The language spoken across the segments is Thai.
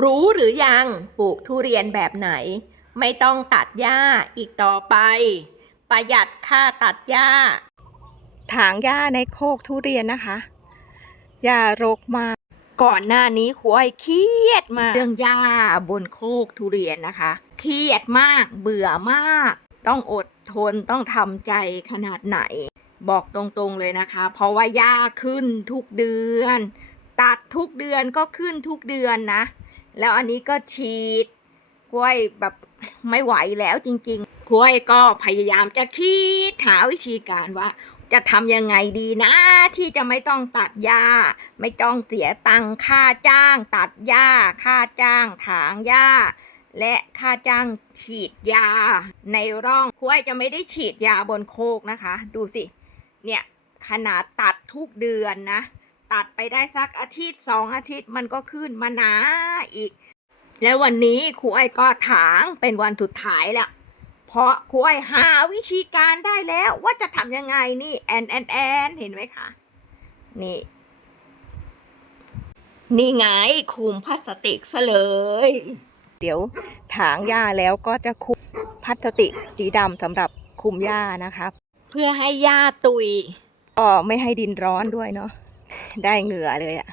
รู้หรือยังปลูกทุเรียนแบบไหน ไม่ต้องตัดหญ้าอีกต่อไป ประหยัดค่าตัดหญ้า ถางหญ้าในโคกทุเรียนนะคะหญ้ารกมากก่อนหน้านี้ครูอ้อยเครียดมากเรื่องหญ้าบนโคกทุเรียนนะคะ เครียดมากเบื่อมาก ต้องอดทนต้องทำใจขนาดไหน บอกตรงๆเลยนะคะ เพราะว่าหญ้าขึ้นทุกเดือน ตัดทุกเดือนก็ขึ้นทุกเดือนนะ แล้วอันนี้ก็ฉีด กล้วยแบบไม่ไหวแล้วจริงๆ กล้วยก็พยายามจะคิดหาวิธีการว่า จะทำยังไงดีนะ ที่จะไม่ต้องตัดหญ้า ไม่ต้องเสียตังค่าจ้าง ตัดหญ้า ค่าจ้างถางหญ้า และค่าจ้างฉีดยา ในร่องคุ้วยจะไม่ได้ฉีดยาบนโคกนะคะ ดูสิ เนี่ยขนาดตัดทุกเดือนนะ ตัดไปได้สักอาทิตย์สองอาทิตย์มันก็ขึ้นมาหนาอีก แล้ววันนี้ครูไอ้ก็ถางเป็นวันสุดท้ายแล้วเพราะครูไอ้หาวิธีการได้แล้วว่าจะทำยังไงนี่แอนแอนแอนเห็นไหมคะ นี่นี่ไงคุมพลาสติกซะเลย เดี๋ยวถางหญ้าแล้วก็จะคุมพลาสติกสีดำสำหรับคุมหญ้านะคะ เพื่อให้หญ้าตุยก็ไม่ให้ดินร้อนด้วยเนาะ ได้เหงื่อเลยอะ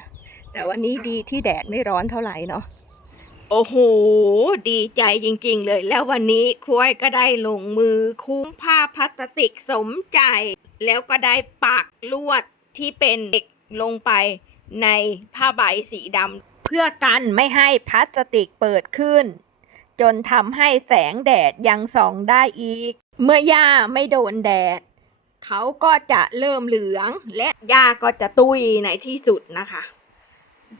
แต่วันนี้ดีที่แดดไม่ร้อนเท่าไหร่เนาะโอ้โห ดีใจจริง ๆ เลย แล้ววันนี้คุ้ยก็ได้ลงมือคุ้มผ้าพลาสติกสมใจ แล้วก็ได้ปักลวดที่เป็นเด็กลงไปในผ้าใบสีดำเพื่อกันไม่ให้พลาสติกเปิดขึ้น จนทำให้แสงแดดยังส่องได้อีก เมื่อหญ้าไม่โดนแดด เขาก็จะเริ่มเหลืองและหญ้าก็จะตุยในที่สุดนะคะ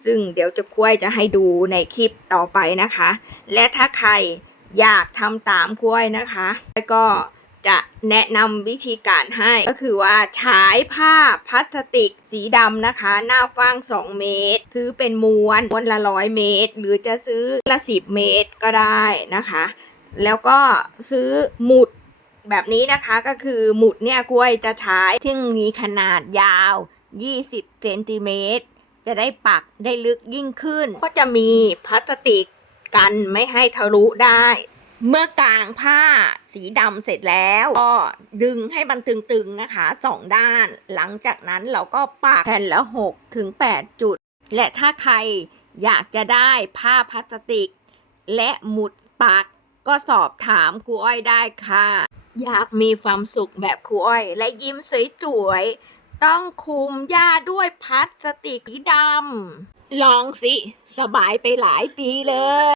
ซึ่งเดี๋ยวจะคุ้ยจะให้ดูในคลิปต่อไปนะคะ และถ้าใครอยากทำตามคุ้ยนะคะก็จะแนะนำวิธีการให้ก็คือว่าใช้ผ้าพลาสติกสีดำนะคะ หน้าฟ้าง 2 เมตร ซื้อเป็นม้วนม้วนละร้อยเมตร หรือจะซื้อละสิบเมตรก็ได้นะคะ แล้วก็ซื้อหมุด แบบนี้นะคะก็คือหมุดเนี่ยกล้วยจะใช้ที่มีขนาดยาว 20เซนติเมตรจะได้ปักได้ลึกยิ่งขึ้น ก็จะมีพลาสติกกันไม่ให้ทะลุได้ เมื่อกางผ้าสีดำเสร็จแล้ว ก็ดึงให้มันตึงๆนะคะสองด้าน หลังจากนั้นเราก็ปักแผ่นละ6ถึง8จุด และถ้าใครอยากจะได้ผ้าพลาสติก และหมุดปักก็สอบถามครูอ้อยได้ค่ะ อยากมีความสุขแบบครูอ้อย และยิ้มสวยๆ ต้องคุมหญ้าด้วยพลาสติกสีดำ ลองสิ สบายไปหลายปีเลย